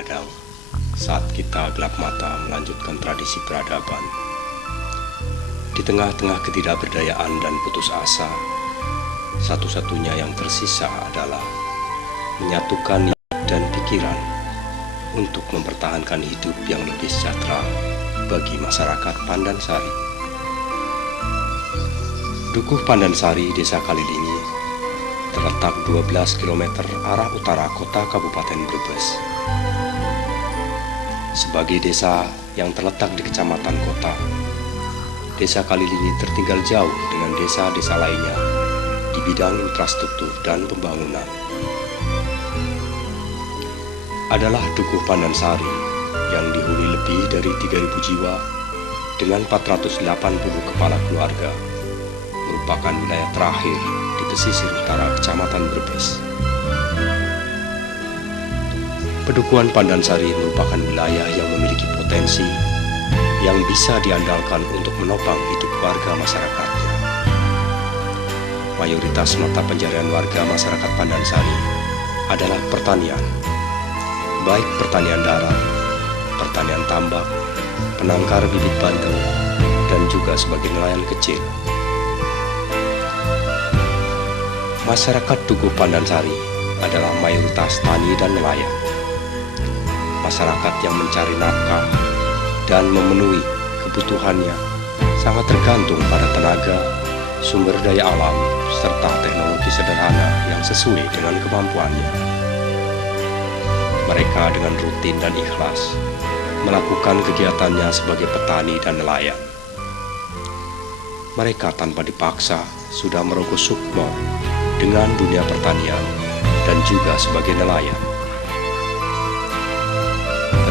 menghadang saat kita gelap mata melanjutkan tradisi peradaban. Di tengah-tengah ketidakberdayaan dan putus asa, satu-satunya yang tersisa adalah menyatukan niat dan pikiran untuk mempertahankan hidup yang lebih sejahtera bagi masyarakat Pandansari. Dukuh Pandansari, Desa Kalilingi, terletak 12 km arah utara kota Kabupaten Brebes. Sebagai desa yang terletak di kecamatan kota, Desa Kalilingi tertinggal jauh dengan desa-desa lainnya di bidang infrastruktur dan pembangunan. Adalah Dukuh Pandansari yang dihuni lebih dari 3.000 jiwa dengan 480 kepala keluarga, merupakan wilayah terakhir di pesisir utara Kecamatan Brebes. Pedukuhan Pandansari merupakan wilayah yang memiliki potensi yang bisa diandalkan untuk menopang hidup warga masyarakatnya. Mayoritas mata pencarian warga masyarakat Pandansari adalah pertanian, baik pertanian darat, pertanian tambak, penangkar bibit bandeng, dan juga sebagai nelayan kecil. Masyarakat Dukuh Pandansari adalah mayoritas tani dan nelayan. Masyarakat yang mencari nafkah dan memenuhi kebutuhannya sangat tergantung pada tenaga, sumber daya alam, serta teknologi sederhana yang sesuai dengan kemampuannya. Mereka dengan rutin dan ikhlas melakukan kegiatannya sebagai petani dan nelayan. Mereka tanpa dipaksa sudah merogoh sukma dengan dunia pertanian dan juga sebagai nelayan.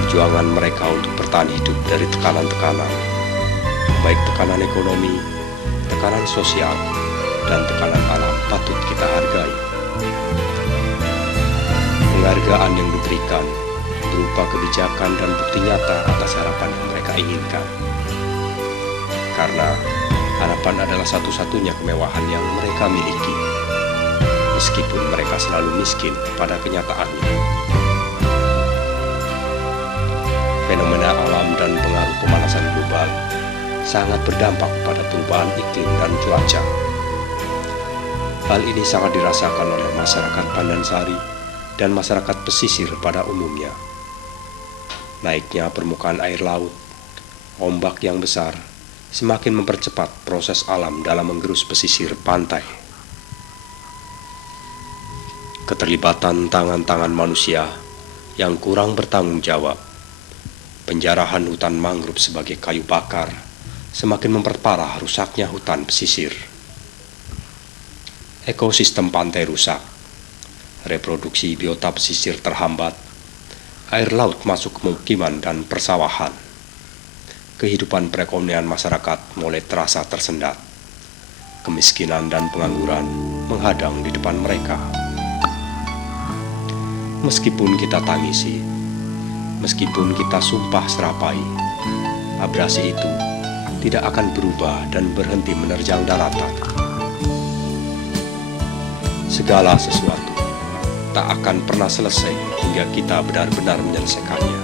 Perjuangan mereka untuk bertahan hidup dari tekanan-tekanan, baik tekanan ekonomi, tekanan sosial, dan tekanan alam, patut kita hargai. Penghargaan yang diberikan berupa kebijakan dan bukti nyata atas harapan yang mereka inginkan. Karena harapan adalah satu-satunya kemewahan yang mereka miliki, meskipun mereka selalu miskin pada kenyataannya. Fenomena alam dan pengaruh pemanasan global sangat berdampak pada perubahan iklim dan cuaca. Hal ini sangat dirasakan oleh masyarakat Pandansari dan masyarakat pesisir pada umumnya. Naiknya permukaan air laut, ombak yang besar, semakin mempercepat proses alam dalam menggerus pesisir pantai. Keterlibatan tangan-tangan manusia yang kurang bertanggung jawab, penjarahan hutan mangrove sebagai kayu bakar, semakin memperparah rusaknya hutan pesisir. Ekosistem pantai rusak, reproduksi biota pesisir terhambat, air laut masuk ke pemukiman dan persawahan. Kehidupan perekonomian masyarakat mulai terasa tersendat. Kemiskinan dan pengangguran menghadang di depan mereka. Meskipun kita tangisi, meskipun kita sumpah serapai, abrasi itu tidak akan berubah dan berhenti menerjang daratan. Segala sesuatu tak akan pernah selesai hingga kita benar-benar menyelesaikannya.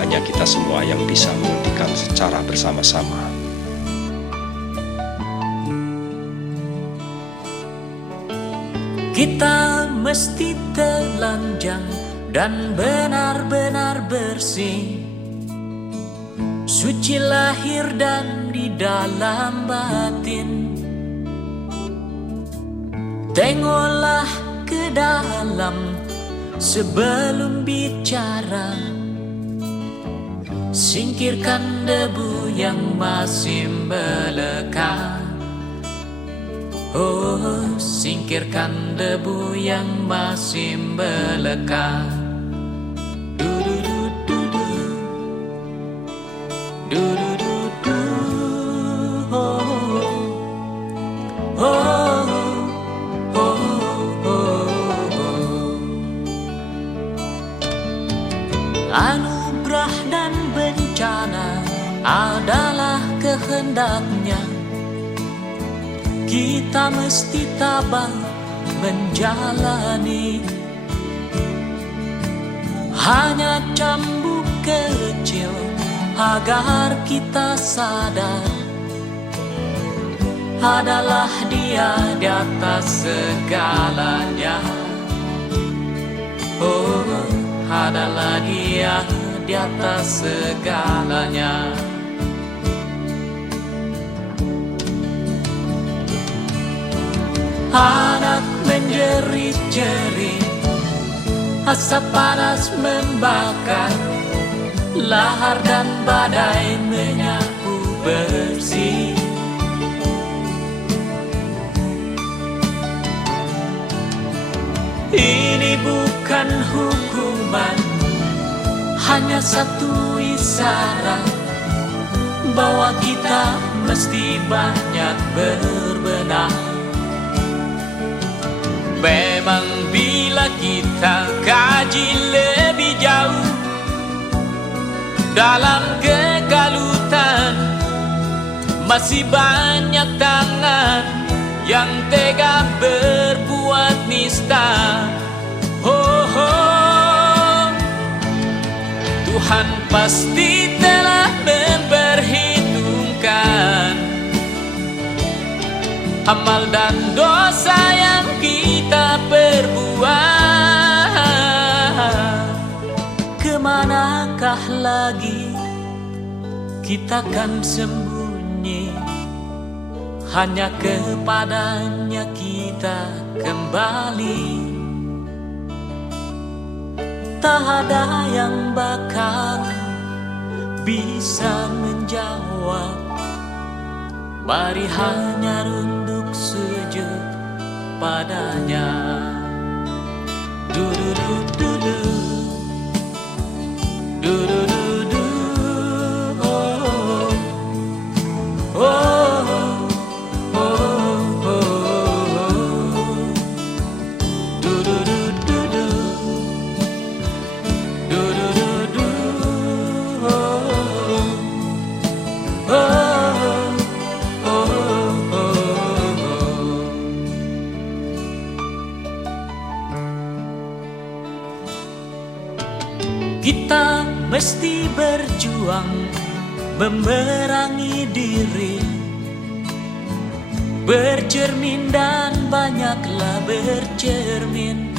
Hanya kita semua yang bisa menghentikan secara bersama-sama. Kita mesti telanjang dan benar-benar bersih, suci lahir dan di dalam batin. Tengoklah ke dalam sebelum bicara, singkirkan debu yang masih melekat. Oh, singkirkan debu yang masih melekat. Anugerah dan bencana adalah kehendaknya. Kita mesti tabah menjalani. hanya cambuk kecil agar kita sadar adalah Dia di atas segalanya. Oh, adalah Dia di atas segalanya. Anak menjerit-jerit, asap panas membakar, lahar dan badai menyapu bersih. Ini bukan hukuman, hanya satu isyarat bahwa kita mesti banyak berbenah. Memang bila kita kaji lebih jauh dalam kegalutan, masih banyak tangan yang tega berbuat nista. Oh, oh. Tuhan pasti telah memperhitungkan amal dan dosa yang kita perbuat. Kemanakah lagi kita kan sembunyi? Hanya kepadanya kita kembali. Tak ada yang bakal bisa menjawab. Mari hanya runduk sujud padanya. Du-du-du-du-du, du-du-du-du, oh, oh, oh, oh, oh, du-du-du-du-du, du-du-du-du, oh, oh. Kita mesti berjuang memerangi diri, bercermin dan banyaklah bercermin.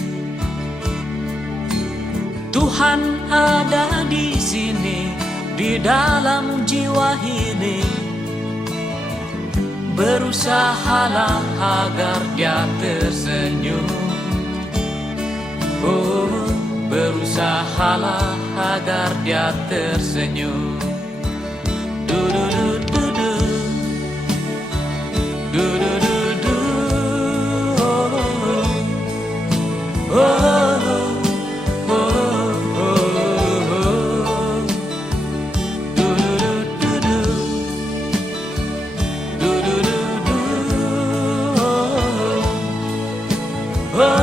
Tuhan ada di sini, di dalam jiwa ini. Berusahalah agar Dia tersenyum. Oh, berusahalah agar Dia tersenyum. Du-du-du-du-du, du-du-du-du, oh, oh, oh, oh, du-du-du-du-du, du-du-du-du, oh, oh.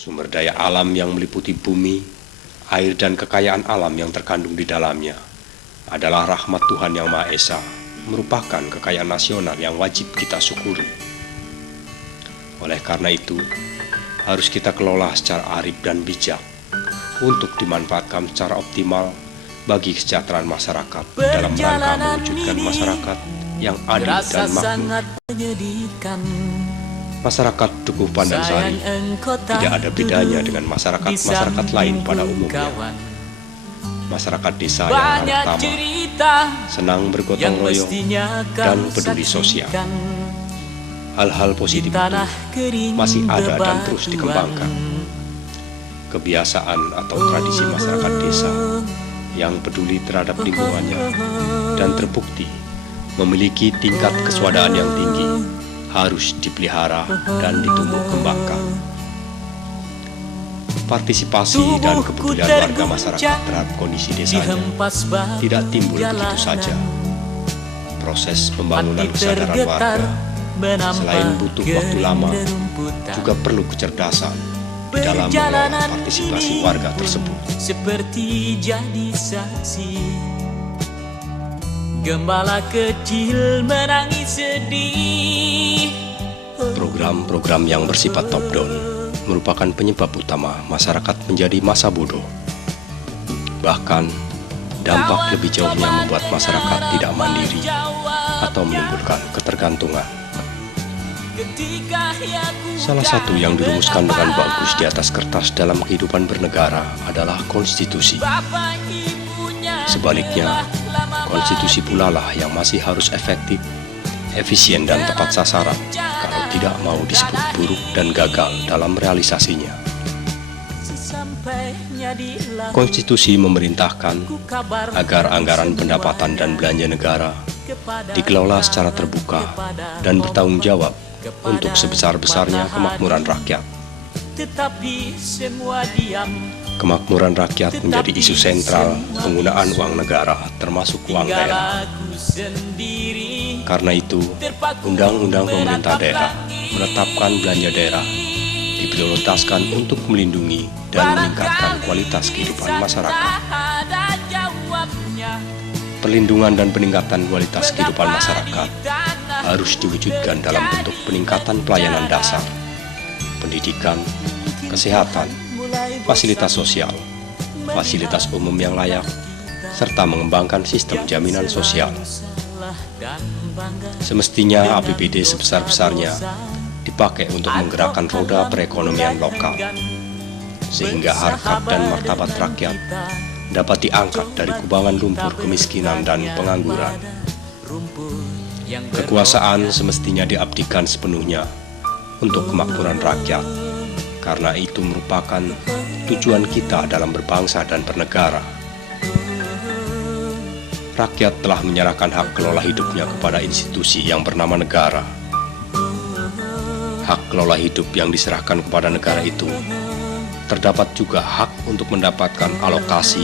Sumber daya alam yang meliputi bumi, air dan kekayaan alam yang terkandung di dalamnya adalah rahmat Tuhan Yang Maha Esa, merupakan kekayaan nasional yang wajib kita syukuri. Oleh karena itu, harus kita kelola secara arif dan bijak untuk dimanfaatkan secara optimal bagi kesejahteraan masyarakat dalam rangka mewujudkan masyarakat yang adil dan makmur. Masyarakat Dukuh Pandansari tidak ada bedanya dengan masyarakat lain pada umumnya. Masyarakat desa yang ramah tamah, senang bergotong royong, dan peduli sosial. Hal-hal positif itu masih ada dan terus dikembangkan. Kebiasaan atau tradisi masyarakat desa yang peduli terhadap lingkungannya dan terbukti memiliki tingkat keswadaan yang tinggi harus dipelihara dan ditumbuh kembangkan. Partisipasi dan kepedulian warga masyarakat terhadap kondisi desanya tidak timbul begitu saja. Proses pembangunan Hati kesadaran tergetar warga menambah selain butuh waktu lama, kerumputan. juga perlu kecerdasan di dalam mengelola partisipasi ini warga tersebut. seperti jadi saksi, gembala kecil menangis sedih. Program-program yang bersifat top-down merupakan penyebab utama masyarakat menjadi masa bodoh. Bahkan, dampak lebih jauhnya membuat masyarakat tidak mandiri atau menimbulkan ketergantungan. Salah satu yang dirumuskan dengan bagus di atas kertas dalam kehidupan bernegara adalah konstitusi. Sebaliknya, konstitusi pula lah yang masih harus efektif, efisien dan tepat sasaran kalau tidak mau disebut buruk dan gagal dalam realisasinya. Konstitusi memerintahkan agar anggaran pendapatan dan belanja negara dikelola secara terbuka dan bertanggung jawab untuk sebesar-besarnya kemakmuran rakyat. Kemakmuran rakyat menjadi isu sentral penggunaan uang negara, termasuk uang daerah. Karena itu, Undang-Undang Pemerintah Daerah menetapkan belanja daerah diprioritaskan untuk melindungi dan meningkatkan kualitas kehidupan masyarakat. Perlindungan dan peningkatan kualitas kehidupan masyarakat harus diwujudkan dalam bentuk peningkatan pelayanan dasar, pendidikan, kesehatan, fasilitas sosial, fasilitas umum yang layak, serta mengembangkan sistem jaminan sosial. Semestinya APBD sebesar-besarnya dipakai untuk menggerakkan roda perekonomian lokal, sehingga harkat dan martabat rakyat dapat diangkat dari kubangan lumpur kemiskinan dan pengangguran. Kekuasaan semestinya diabdikan sepenuhnya untuk kemakmuran rakyat, karena itu merupakan tujuan kita dalam berbangsa dan bernegara. Rakyat telah menyerahkan hak kelola hidupnya kepada institusi yang bernama negara. Hak kelola hidup yang diserahkan kepada negara itu terdapat juga hak untuk mendapatkan alokasi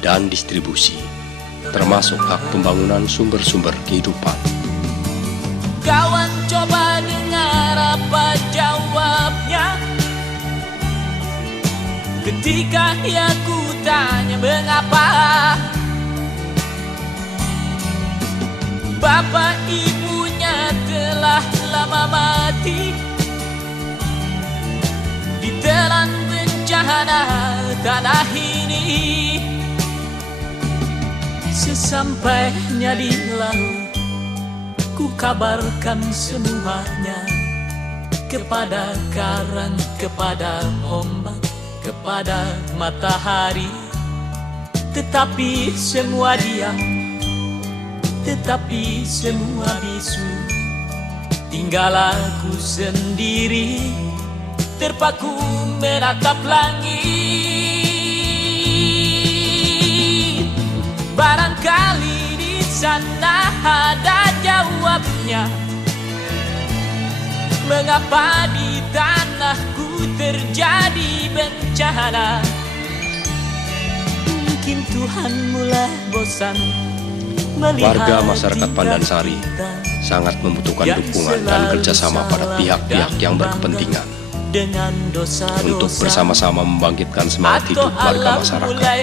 dan distribusi, termasuk hak pembangunan sumber-sumber kehidupan. Kawan coba dengar apa jawabnya ketika ia ku tanya mengapa bapak ibunya telah lama mati ditelan bencana tanah ini. Sesampainya di laut, ku kabarkan semuanya kepada karang, kepada ombak, kepada matahari. Tetapi semua diam, tetapi semua bisu. Tinggal aku sendiri terpaku menatap langit. Barangkali di sana ada jawabnya, mengapa di tanahku terjadi bencana. Mungkin Tuhan mulai bosan melihat Warga masyarakat Pandansari kita sangat membutuhkan dukungan dan kerjasama pada pihak-pihak yang berkepentingan dengan dosa-dosa untuk bersama-sama membangkitkan semangat hidup warga masyarakat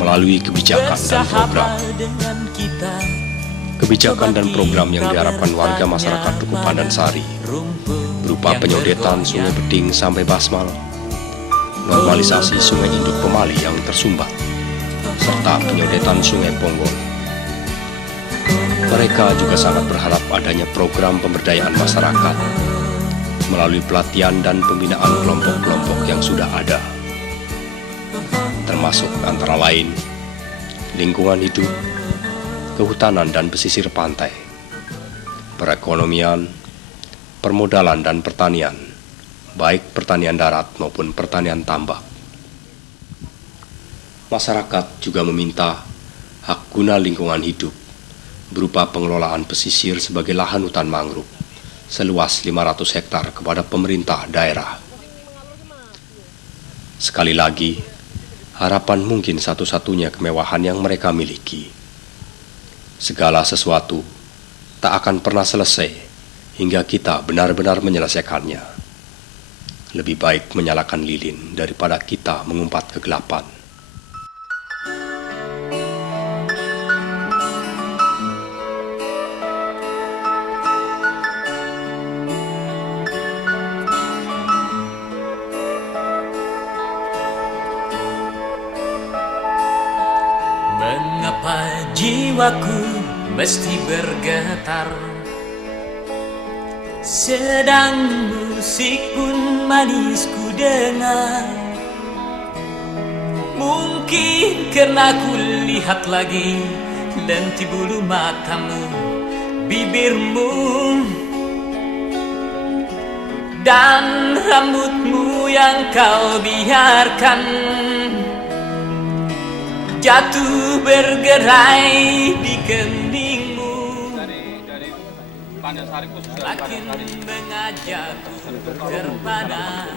melalui kebijakan dan program. Kebijakan dan program yang diharapkan warga masyarakat Dukuh Pandansari berupa penyodetan Sungai Beding sampai Basmal, normalisasi Sungai Induk Pemali yang tersumbat, serta penyodetan Sungai Ponggol. Mereka juga sangat berharap adanya program pemberdayaan masyarakat melalui pelatihan dan pembinaan kelompok-kelompok yang sudah ada, termasuk antara lain lingkungan hidup, kehutanan dan pesisir pantai, perekonomian, permodalan dan pertanian, baik pertanian darat maupun pertanian tambak. Masyarakat juga meminta hak guna lingkungan hidup berupa pengelolaan pesisir sebagai lahan hutan mangrove seluas 500 hektar kepada pemerintah daerah. Sekali lagi, harapan mungkin satu-satunya kemewahan yang mereka miliki. Segala sesuatu tak akan pernah selesai hingga kita benar-benar menyelesaikannya. Lebih baik menyalakan lilin daripada kita mengumpat kegelapan. Mengapa jiwaku mesti bergetar, sedang musik pun manis ku dengar? Mungkin karena ku lihat lagi lentik bulu matamu, bibirmu, dan rambutmu yang kau biarkan jatuh bergerai di keningmu. Dari Pandansari khususnya Makin mengajakku terpana,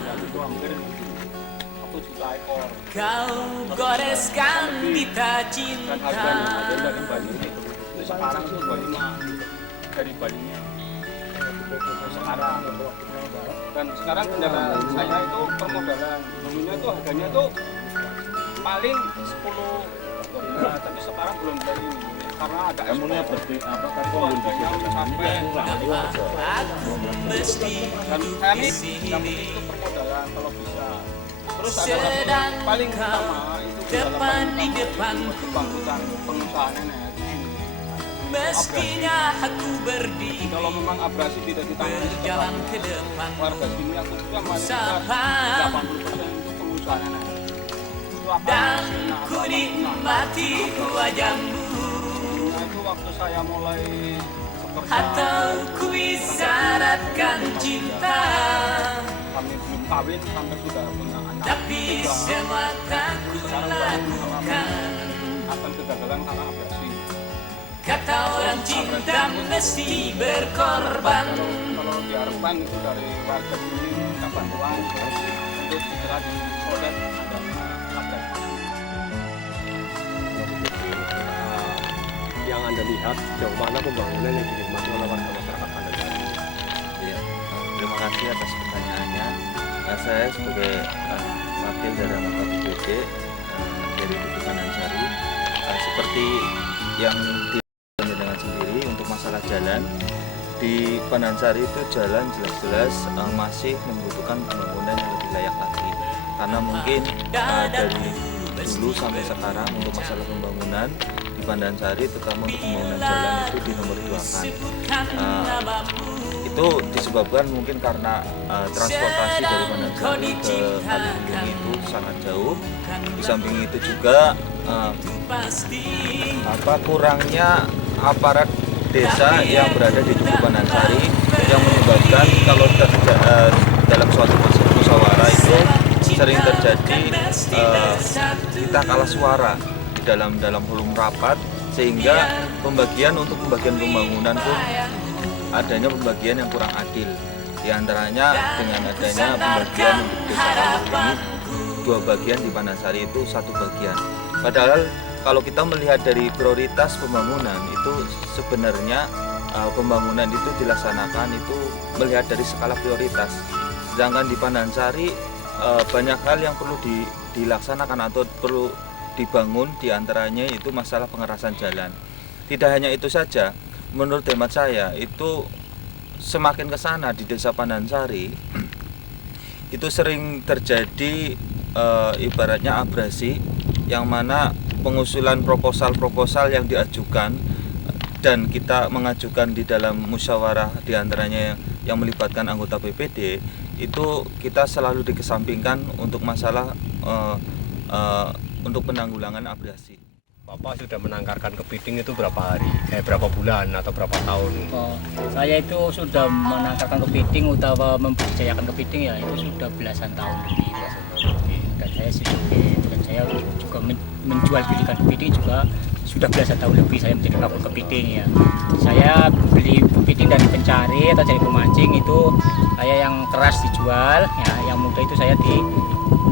kau goreskan dita cinta. sekarang itu 25 dari Balinya sekarang. Dan sekarang kendaraan saya itu permodalan dulunya itu harganya itu paling 10, tapi sekarang belum dari ini karena ada Emangnya berarti apa kan itu harganya udah sampai Aku mesti dan duduk kami di yang sini, penting itu permodalan kalau bisa. Terus ada sedang paling kau utama itu tepat di depanku. bangkutan pengusaha nenek. Mestinya aku berdiri Kalau memang abrasi tidak ditangani berjalan secepatnya, ke depan, warga sini aku juga mayoritas Sapa. 80% itu pengusaha nenek. Itu apa? dan Nah, ku apa- nikmati wajahmu, Nah, itu waktu saya mulai bekerja, atau ku isyaratkan cinta, kami belum kawin sampai sudah punya anak. tapi Juga semua tak ku lakukan. akan kegagalan karena abrasi. Kata orang cinta mesti berkorban. Kalau diharapkan itu dari warga sini minta bantuan untuk segera disolder adanya abrasi. Yang Anda lihat sejauh mana pembangunan yang dinikmati oleh warga masyarakat Pandansari? Iya, terima kasih atas pertanyaannya. Saya sebagai wakil dari anggota BPD dari Dukuh Pandansari, seperti yang dengan sendiri untuk masalah jalan di Pandansari itu jalan jelas-jelas masih membutuhkan pembangunan yang lebih layak lagi, karena mungkin dari dulu sampai sekarang untuk masalah pembangunan di Pandansari, terutama untuk pembangunan jalan itu di nomor 2 kan. Itu disebabkan mungkin karena transportasi dari Pandansari ke Kaligunung itu sangat jauh. Di samping itu juga kurangnya aparat desa yang berada di Dukuh Pandansari yang menyebabkan kalau dalam suatu musyawarah itu sering terjadi kita kalah suara di dalam forum rapat, sehingga pembagian pembangunan pun adanya pembagian yang kurang adil. Di antaranya dengan adanya pembagian untuk desa Kaligunung ini 2 bagian, di Pandansari itu 1 bagian. Padahal kalau kita melihat dari prioritas pembangunan itu sebenarnya pembangunan itu dilaksanakan itu melihat dari skala prioritas. Sedangkan di Pandansari banyak hal yang perlu dilaksanakan atau perlu dibangun, diantaranya itu masalah pengerasan jalan. Tidak hanya itu saja, menurut hemat saya itu semakin ke sana di desa Pandansari itu sering terjadi ibaratnya abrasi, yang mana pengusulan proposal yang diajukan dan kita mengajukan di dalam musyawarah diantaranya yang melibatkan anggota BPD itu kita selalu dikesampingkan untuk masalah untuk penanggulangan abrasi. Bapak sudah menangkarkan kepiting itu berapa hari? Berapa bulan atau berapa tahun? Saya itu sudah menangkarkan kepiting atau membudidayakan kepiting ya itu sudah belasan tahun lebih. Dan saya juga menjual belikan kepiting juga sudah belasan tahun lebih. Saya menjadi pelaku kepiting ya. Saya beli kepiting dari pencari atau dari pemancing itu saya yang keras dijual ya, yang muda itu saya di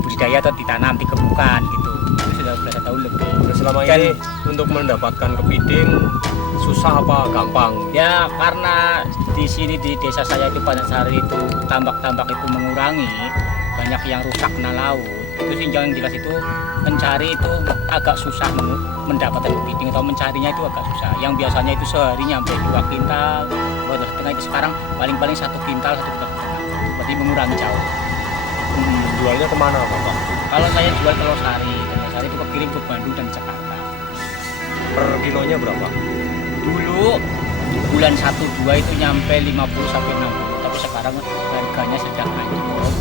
budidaya atau ditanam, dikemukan gitu. Itu sudah belasan tahun lebih. Selama ini untuk mendapatkan kepiting susah apa gampang? Ya karena di sini di desa saya itu Panansari itu tambak-tambak itu mengurangi, banyak yang rusak kena laut. Itu sih yang jelas itu mencari itu agak susah mendapatkan kepiting atau mencarinya itu agak susah. Yang biasanya itu sehari nyampe 2 kintal, 2,5 itu sekarang paling-paling 1 kintal, 1,5 kintal. Berarti mengurangi jauh. Jualnya kemana Bapak? Kalau saya jual ke Losari itu kekirim ke Bandung dan Jakarta. Per kilonya berapa? Dulu bulan 1-2 itu nyampe 50 sampai 60, tapi sekarang harganya sedang anjlok,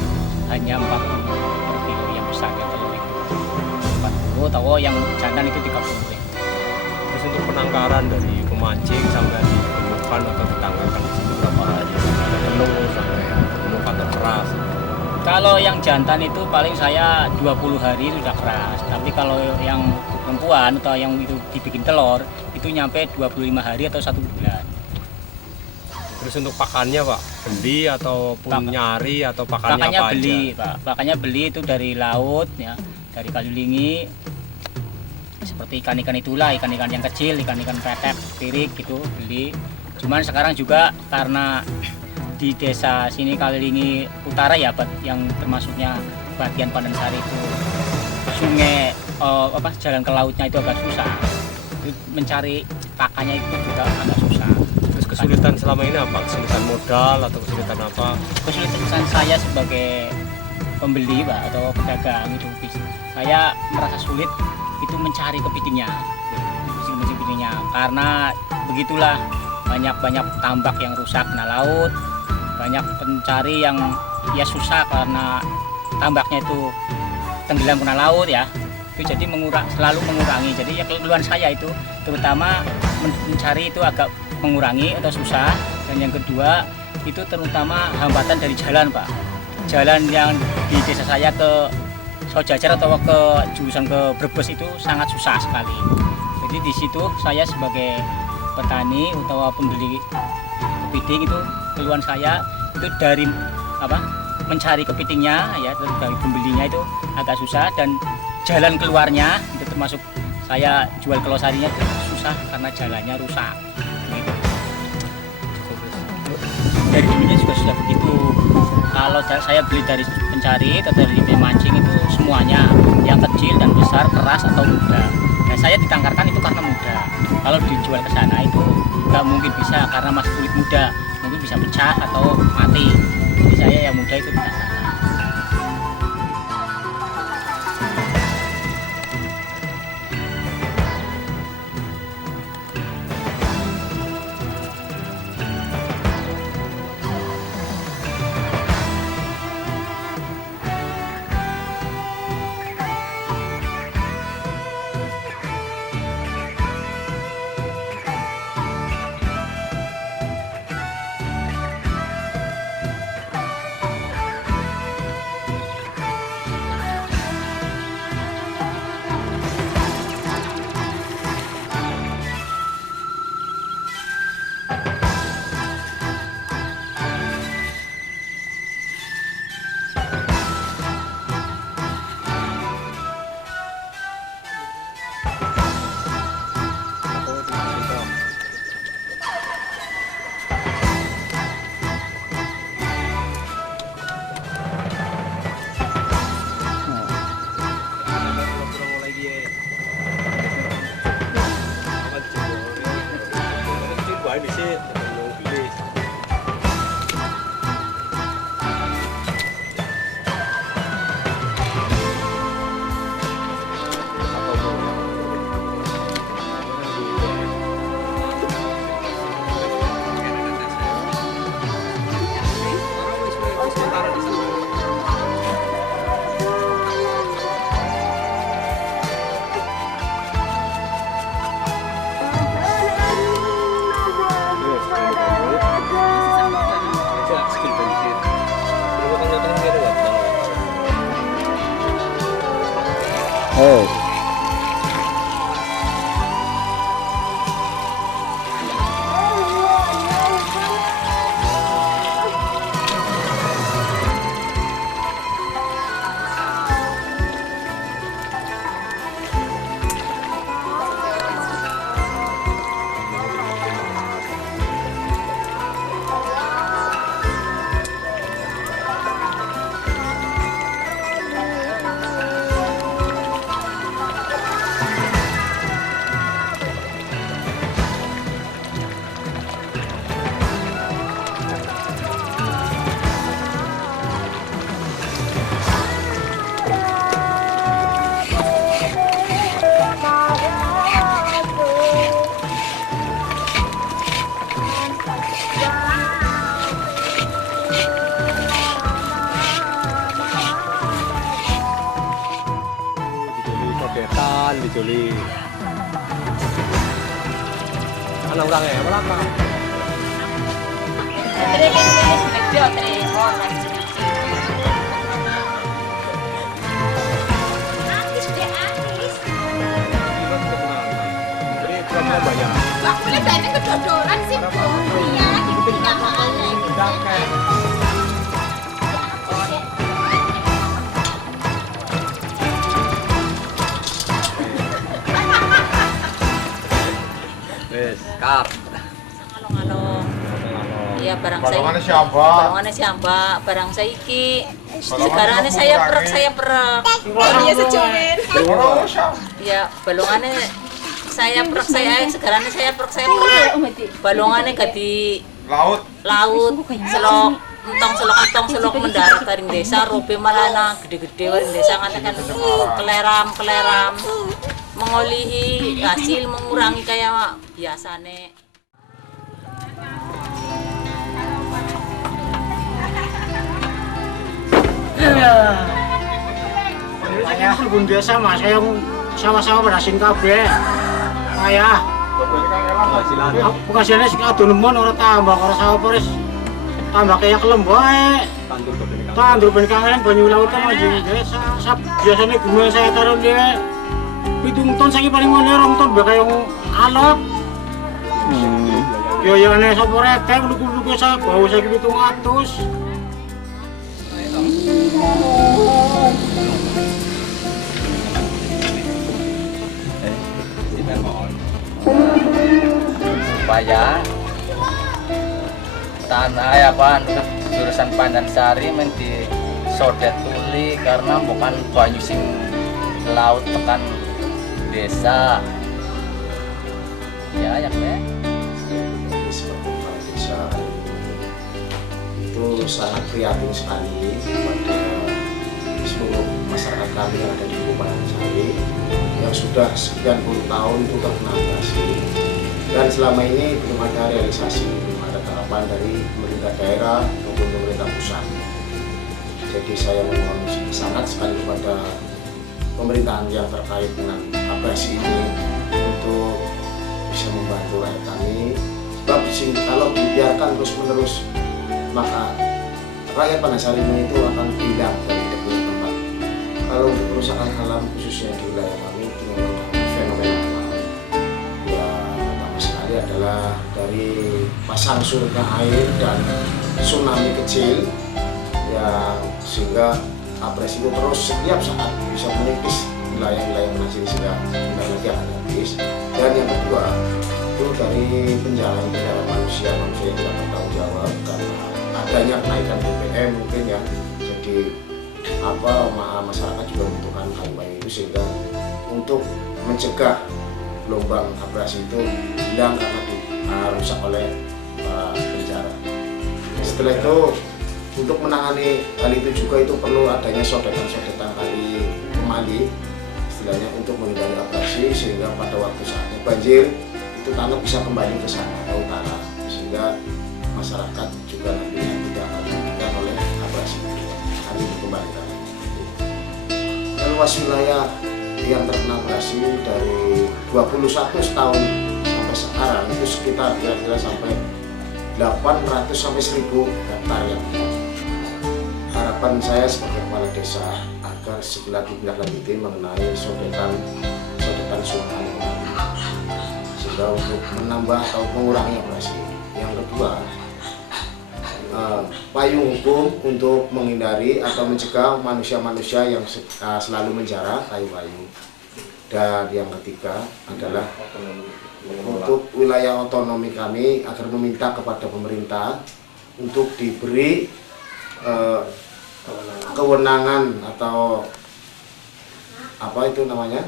hanya 40 per kilo yang besarnya telur itu 40, atau yang jantan itu 30. Terus untuk penangkaran dari pemancing sampai ditemukan atau ditangkarkan di situ berapa hari? Penuh sampai temukan terkeras. Kalau yang jantan itu paling saya 20 hari itu sudah keras, tapi kalau yang perempuan atau yang itu dibikin telur itu nyampe 25 hari atau 1 bulan. Terus untuk pakannya Pak, beli ataupun nyari atau pakannya Pakannya apa beli aja? Pak, pakannya beli itu dari laut ya, dari Kalilingi, seperti ikan-ikan itulah, ikan-ikan yang kecil, ikan-ikan petek, pirik gitu beli. Cuman sekarang juga karena di desa sini Kalilingi Utara ya, yang termasuknya bagian Panansari itu sungai jalan ke lautnya itu agak susah. Itu mencari pakannya itu juga agak susah. Terus kesulitan selama ini apa? Kesulitan modal atau kesulitan apa? Kesulitan saya sebagai pembeli Pak atau pedagang itu, saya merasa sulit itu mencari kepitingnya, karena begitulah banyak tambak yang rusak kena laut, banyak pencari yang ya susah karena tambaknya itu tenggelam kena laut ya, itu jadi selalu mengurangi. Jadi ya keluhan saya itu terutama mencari itu agak mengurangi atau susah, dan yang kedua itu terutama hambatan dari jalan Pak. Jalan yang di desa saya ke Sojajar atau ke jurusan ke Brebes itu sangat susah sekali. Jadi di situ saya sebagai petani atau pembeli kepiting itu keluhan saya itu dari mencari kepitingnya ya, dari pembelinya itu agak susah, dan jalan keluarnya itu termasuk saya jual ke Losarinya itu susah karena jalannya rusak gitu. Dari dulunya juga sudah begitu. Kalau saya beli dari pencari atau dari pemancing itu semuanya yang kecil dan besar, keras atau muda. Dan saya ditangkarkan itu karena muda. Kalau dijual ke sana itu nggak mungkin bisa karena masih kulit muda, mungkin bisa pecah atau mati. Jadi saya yang muda itu ditangkarkan. didoli anak orangnya berapa? Jadi berapa banyak? Aku boleh banyak kedodoran sih, Bu. Iya, ditinggal malah. Wes. Kap. Halo. Iya barang saya. Balongannya siapa? Balongannya siapa? Barang saya iki. Sekarang saya perak. Iya sejomen. Ya balongannya saya perak sekarang saya perak. Balongannya gak di Laut. selok entong mendarat dari desa robe malana gede-gede dari desa kan keleram mengolihi hasil mengurangi kayak biasane. Saya kebun desa mas, saya sama-sama berasin kabeh. Saya penghasilannya sekitar nemon orang tambah, orang sawah peris tambah kayak kelem bae. Tandur benkangan banyu lautan aja desa. Biasanya gunung saya taruh dia 7 ton saya paling mana 2 ton kayak alot. Biayanya sapa retek lugu-lugu saya bau saya 700. Supaya tanah ya Pak jurusan Pandansari menti sodet tuli karena bukan banyu sing laut tekan desa ya ya Pak. Desa itu sangat prihatin sekali kepada seluruh masyarakat kami yang ada di Pandansari yang sudah sekian puluh tahun itu terkena abrasi dan selama ini belum ada realisasi, belum ada tanggapan dari pemerintah daerah maupun pemerintah pusat. Jadi saya mohon sangat sekali kepada pemerintahan yang terkait dengan abrasi ini untuk bisa membantu rakyat kami. Sebab kalau dibiarkan terus-menerus maka rakyat Pandansari itu akan pindah dari punya tempat. Kalau untuk kerusakan alam khususnya di wilayah kami itu memang fenomena alam. Ya pertama sekali adalah dari pasang surutnya air dan tsunami kecil yang sehingga abrasi itu terus setiap saat bisa menipis wilayah-wilayah Pandansari sehingga tidak lagi akan habis. Dan yang kedua itu dari penjarahan manusia yang tidak bertanggung jawab karena adanya kenaikan BBM mungkin ya. Jadi masyarakat juga membutuhkan kayu-kayu itu sehingga untuk mencegah gelombang abrasi itu hilang karena rusak oleh penjara. Setelah itu untuk menangani hal itu juga itu perlu adanya sodetan kali kembali istilahnya untuk menghindari abrasi sehingga pada waktu saatnya banjir itu tanah bisa kembali ke sana ke utara sehingga masyarakat juga nantinya tidak akan dirugikan oleh abrasi kali dikembalikan. Luas wilayah yang terkena abrasi dari 21 tahun sampai sekarang itu sekitar kira-kira sampai 800 sampai 1000 hektar yang harapan saya sebagai kepala desa agar segera ditindaklanjuti mengenai sodetan sungai sehingga untuk menambah atau mengurangi abrasi. Yang kedua, payung hukum untuk menghindari atau mencegah manusia-manusia yang selalu menjara kayu-kayu. Dan yang ketiga adalah untuk wilayah otonomi kami agar meminta kepada pemerintah untuk diberi kewenangan atau apa itu namanya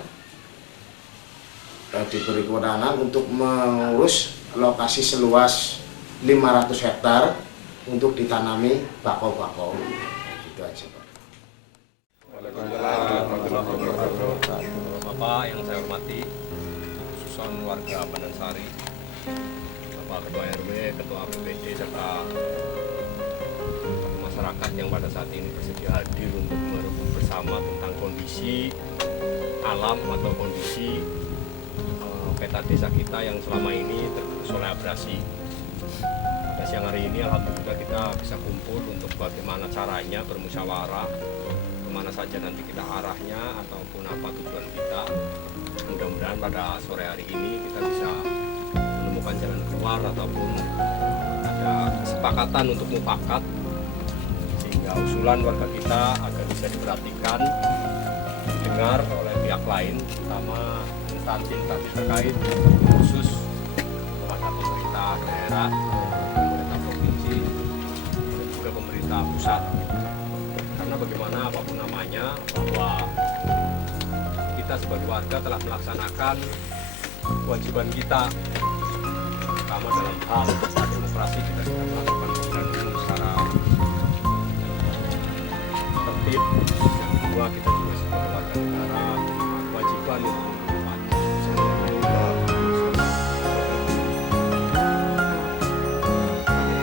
diberi kewenangan untuk mengurus lokasi seluas 500 hektar untuk ditanami bakau-bakau. Itu aja Pak. Bapak yang saya hormati, khususan warga Pandansari, Bapak Ketua RW, Ketua BPD serta masyarakat masyarakat yang pada saat ini bersedia hadir untuk merebut bersama tentang kondisi alam atau kondisi peta desa kita yang selama ini tergerus oleh abrasi. Pada siang hari ini alhamdulillah kita bisa kumpul untuk bagaimana caranya bermusyawarah, kemana saja nanti kita arahnya ataupun apa tujuan kita. Mudah-mudahan pada sore hari ini kita bisa menemukan jalan keluar ataupun ada kesepakatan untuk mufakat sehingga usulan warga kita agar bisa diperhatikan, didengar oleh pihak lain, terutama instansi terkait khusus kepada pemerintah daerah, pemerintah provinsi, dan juga pemerintah pusat. Karena bagaimana apapun namanya, bahwa kita sebagai warga telah melaksanakan kewajiban kita, terutama dalam hal demokrasi. Kita sudah melakukan pemilihan umum secara tertib. Yang kedua, kita juga sebagai warga negara kewajiban untuk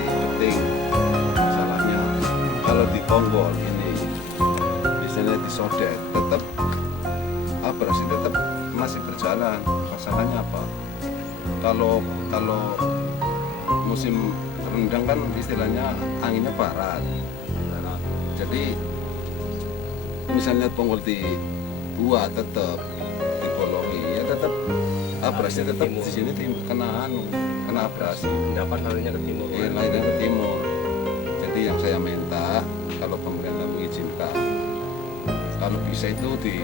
penting. Masalahnya kalau di Ponggol ini biasanya disodet, tetap abrasi tetap masih berjalan. Masalahnya apa? Kalau musim rendang kan istilahnya anginnya barat. Jadi misalnya Ponggol dibuat tetap dibolongi, ya tetap abrasi tetap di sini kena abrasi. Dapat larinya ke timur. Iya, larinya ke timur. Jadi yang saya minta kalau pemerintah mengizinkan, kalau bisa itu di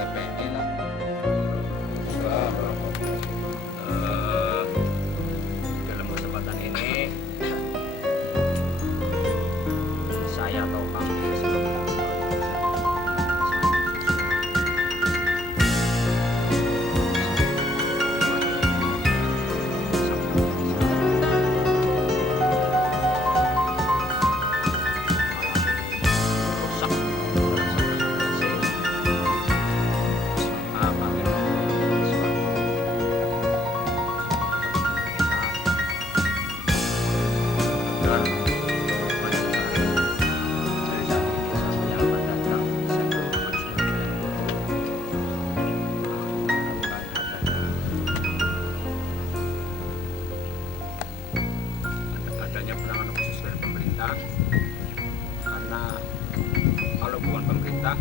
TPI lah. Dalam kesempatan ini saya atau kami adanya penanganan khusus dari pemerintah, karena kalau bukan pemerintah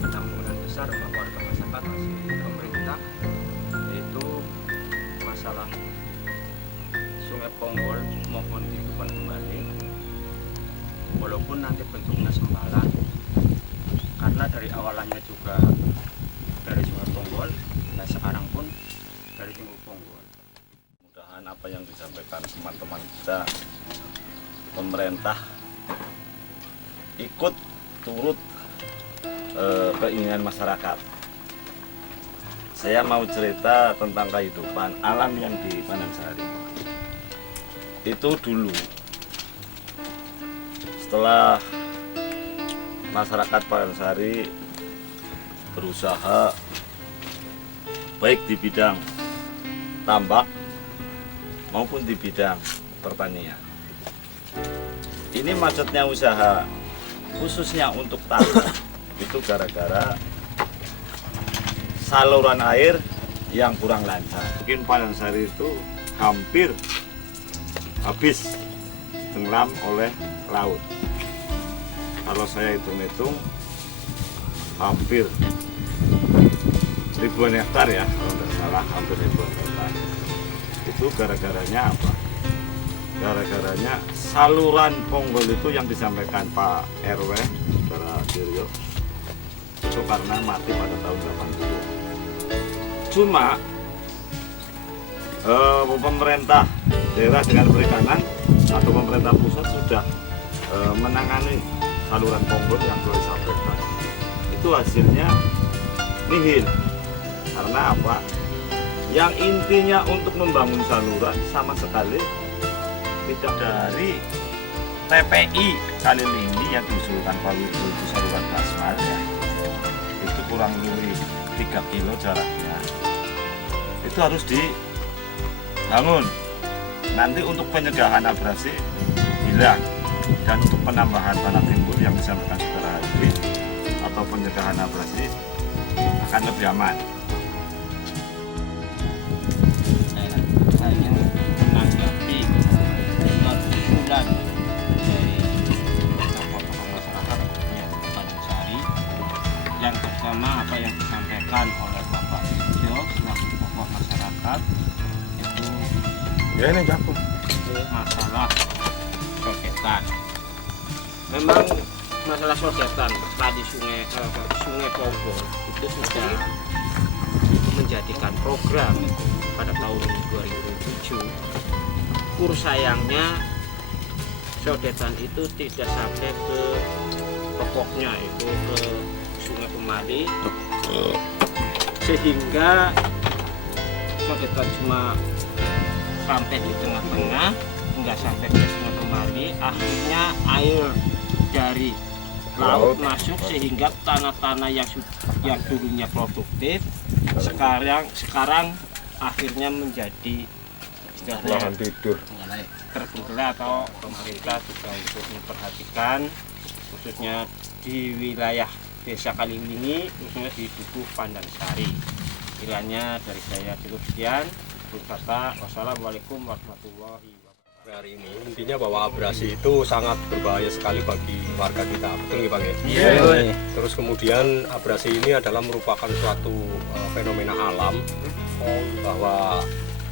ada kemungkinan besar bahwa warga masyarakat masih pemerintah, yaitu masalah Sungai Ponggol mohon dihidupkan kembali walaupun nanti bentuknya sembalan, karena dari awalannya juga dari Sungai Ponggol, nah sekarang pun dari Sungai Ponggol. Mudah-mudahan apa yang disampaikan teman-teman kita, pemerintah ikut turut keinginan masyarakat. Saya mau cerita tentang kehidupan alam yang di Panansari. Itu dulu setelah masyarakat Panansari berusaha baik di bidang tambak maupun di bidang pertanian. Ini macetnya usaha khususnya untuk tambak itu gara-gara saluran air yang kurang lancar. Mungkin Panansari itu hampir habis tenggelam oleh laut. Kalau saya hitung-hitung hampir ribuan hektar ya, kalau tidak salah hampir ribuan hektar. Itu gara-garanya apa? Gara-garanya saluran Ponggol itu yang disampaikan Pak RW, Saudara Diryo, itu karena mati pada tahun 80. Cuma pemerintah daerah dengan perikanan atau pemerintah pusat sudah menangani saluran Ponggol yang boleh disampaikan. Itu hasilnya nihil. Karena apa? Yang intinya untuk membangun saluran sama sekali tidak. Dari TPI Kalilingi yang diusulkan Pak Widodo itu saluran Basmal ya, itu kurang lebih 3 kilo jaraknya, itu harus dibangun nanti untuk pencegahan abrasi hilang. Dan untuk penambahan tanah timbul yang disampaikan saudara Hadi atau pencegahan abrasi akan lebih aman. Saya ingin menanggapi usulan dari tokoh-tokoh masyarakat khususnya Padang Sari. Yang pertama apa yang disampaikan oleh Bapak Ijo selaku tokoh masyarakat itu Ya ini jago. masalah sodetan. Memang masalah sodetan tadi Sungai Ponggol itu sudah menjadikan program pada tahun 2007. Sayangnya sodetan itu tidak sampai ke pokoknya itu ke Sungai Pemali, sehingga sodetan cuma sampai di tengah-tengah, nggak sampai ke Sungai Pemali. Akhirnya air dari laut masuk sehingga tanah-tanah yang dulunya produktif sekarang akhirnya menjadi Lahan tidur. terbuka, atau pemerintah juga ikut memperhatikan khususnya di wilayah Desa Kaliwingi, khususnya di Dukuh Pandansari. Kiranya dari saya cukup sekian. Wassalamualaikum warahmatullahi wabarakatuh. Hari ini intinya bahwa abrasi itu sangat berbahaya sekali bagi warga kita, betul nggak Pak? Terus kemudian abrasi ini adalah merupakan suatu fenomena alam, bahwa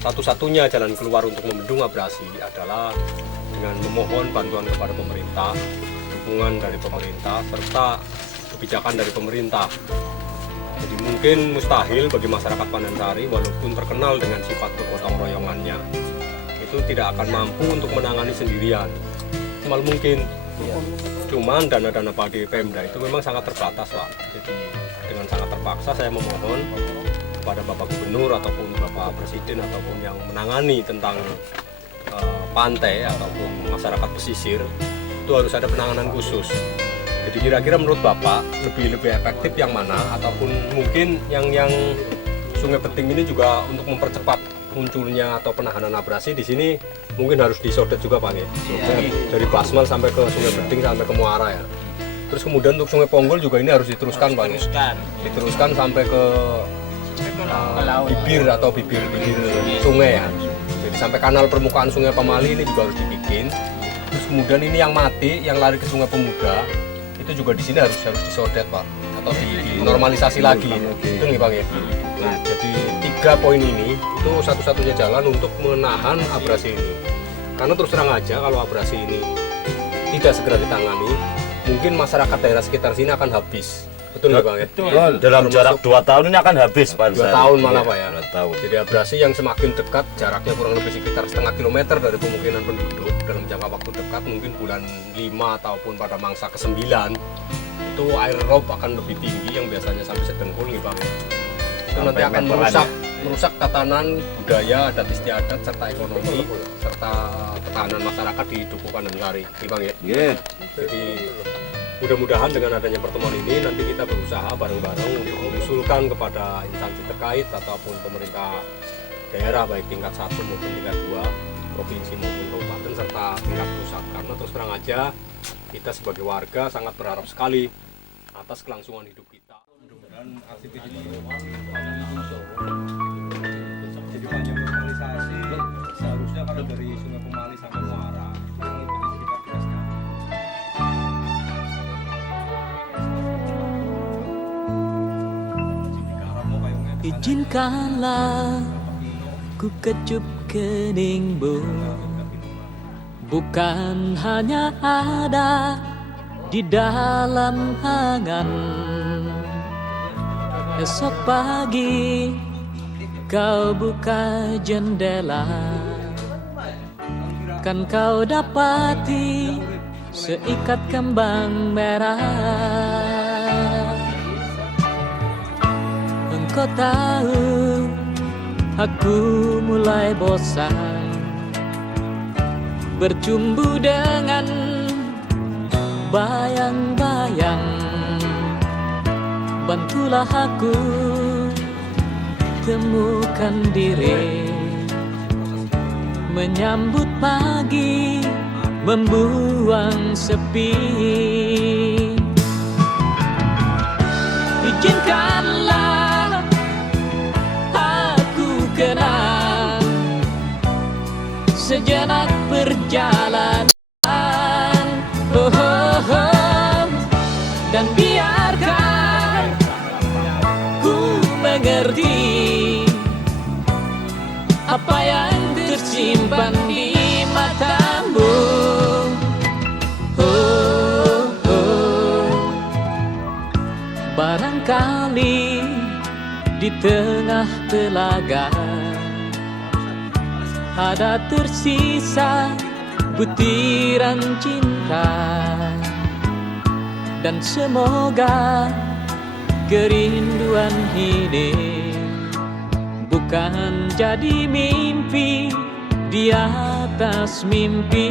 satu-satunya jalan keluar untuk membendung abrasi adalah dengan memohon bantuan kepada pemerintah, dukungan dari pemerintah, serta kebijakan dari pemerintah. Jadi mungkin mustahil bagi masyarakat Pandansari walaupun terkenal dengan sifat bergotong royongannya, itu tidak akan mampu untuk menangani sendirian. Cuma mungkin, cuman dana-dana padi Pemda itu memang sangat terbatas Pak. Jadi dengan sangat terpaksa saya memohon kepada Bapak Gubernur ataupun Bapak Presiden ataupun yang menangani tentang pantai ataupun masyarakat pesisir, itu harus ada penanganan khusus. Jadi kira-kira menurut Bapak lebih efektif yang mana, ataupun mungkin yang Sungai Beting ini juga untuk mempercepat munculnya atau penanganan abrasi di sini mungkin harus disodet juga Pak ya. Dari Basmal sampai ke Sungai Beting sampai ke Muara ya. Terus kemudian untuk Sungai Ponggol juga ini harus diteruskan Pak ya. Diteruskan sampai ke bibir atau bibir sungai ya. Jadi sampai kanal permukaan Sungai Pemali ini juga harus dibikin. Terus kemudian ini yang mati, yang lari ke Sungai Pemuda, itu juga di sini harus disodet Pak, atau dinormalisasi lagi. Itu nih Pak ya. Nah, jadi 3 poin ini itu satu-satunya jalan untuk menahan abrasi ini. Karena terus terang aja kalau abrasi ini tidak segera ditangani, mungkin masyarakat daerah sekitar sini akan habis. Betul nggak Bang ya? Betul. Dalam jarak 2 tahun ini akan habis Pak. 2 tahun malah Pak ya. 2 tahun. Jadi abrasi yang semakin dekat, jaraknya kurang lebih sekitar setengah kilometer dari pemukiman penduduk, dalam jangka waktu dekat mungkin bulan 5 ataupun pada mangsa ke-9 itu air rob akan lebih tinggi yang biasanya sampai sedengkul nih Bang. Itu nanti akan merusak tatanan budaya, adat istiadat serta ekonomi serta ketahanan masyarakat di Dukuh Pandansari nih Bang ya. Jadi mudah-mudahan dengan adanya pertemuan ini nanti kita berusaha bareng-bareng untuk mengusulkan kepada instansi terkait ataupun pemerintah daerah baik tingkat 1 maupun tingkat 2, provinsi maupun kabupaten serta tingkat pusat. Karena terus terang aja kita sebagai warga sangat berharap sekali atas kelangsungan hidup kita. Mudah-mudahan aktivitas ini jadi panjang normalisasi seharusnya kalau dari Sungai Pemali sampai Muara kurang lebih sekitar 3,5 jam. Izinkanlah ku kecup keningmu, bukan hanya ada di dalam angan. Esok pagi kau buka jendela, kan kau dapati seikat kembang merah. Engkau tahu aku mulai bosan bercumbu dengan bayang-bayang. Bantulah aku temukan diri, menyambut pagi membuang sepi. Izinkanlah aku kenang sejenak perjalanan, oh, oh, oh. Dan biarkan ku mengerti apa yang tersimpan di matamu. Oh, oh. Barangkali di tengah telaga ada tersisa butiran cinta, dan semoga kerinduan ini bukan jadi mimpi di atas mimpi.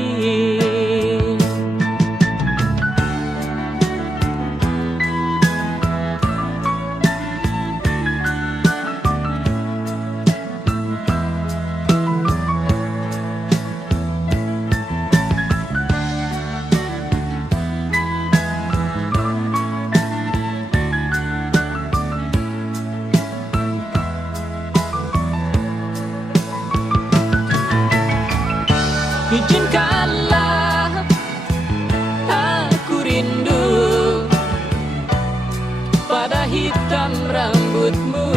Izinkanlah aku rindu pada hitam rambutmu.